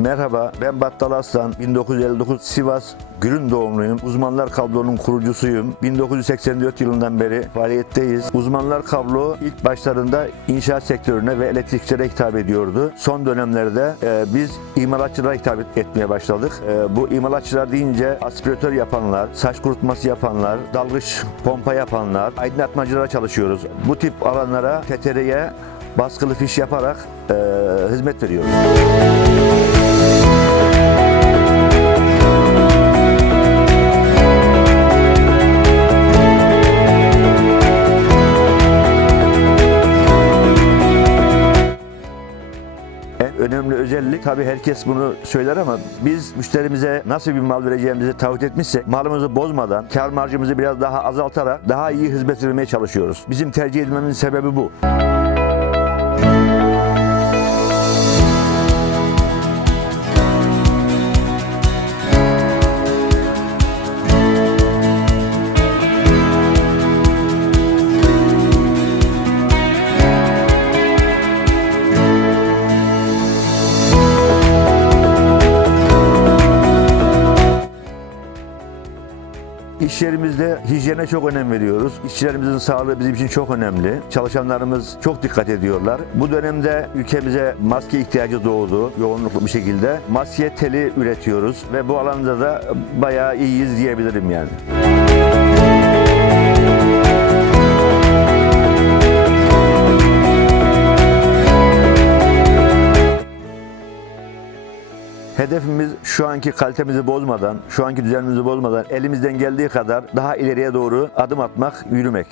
Merhaba, ben Battal Aslan. 1959 Sivas Gürün doğumluyum. Uzmanlar Kablo'nun kurucusuyum. 1984 yılından beri faaliyetteyiz. Uzmanlar Kablo ilk başlarında inşaat sektörüne ve elektrikçilere hitap ediyordu. Son dönemlerde e, biz imalatçılara hitap et- etmeye başladık. E, bu imalatçılar deyince aspiratör yapanlar, saç kurutması yapanlar, dalgıç pompa yapanlar, aydınlatmacılara çalışıyoruz. Bu tip alanlara TTR'ye baskılı fiş yaparak e, hizmet veriyoruz. Önemli özellik tabii herkes bunu söyler ama biz müşterimize nasıl bir mal vereceğimizi taahhüt etmişsek malımızı bozmadan kar marjımızı biraz daha azaltarak daha iyi hizmet vermeye çalışıyoruz. Bizim tercih edilmemizin sebebi bu. İş yerimizde hijyene çok önem veriyoruz. İşçilerimizin sağlığı bizim için çok önemli. Çalışanlarımız çok dikkat ediyorlar. Bu dönemde ülkemize maske ihtiyacı doğdu yoğunluklu bir şekilde. Maske teli üretiyoruz ve bu alanda da bayağı iyiyiz diyebilirim yani. Hedefimiz şu anki kalitemizi bozmadan, şu anki düzenimizi bozmadan elimizden geldiği kadar daha ileriye doğru adım atmak, yürümek.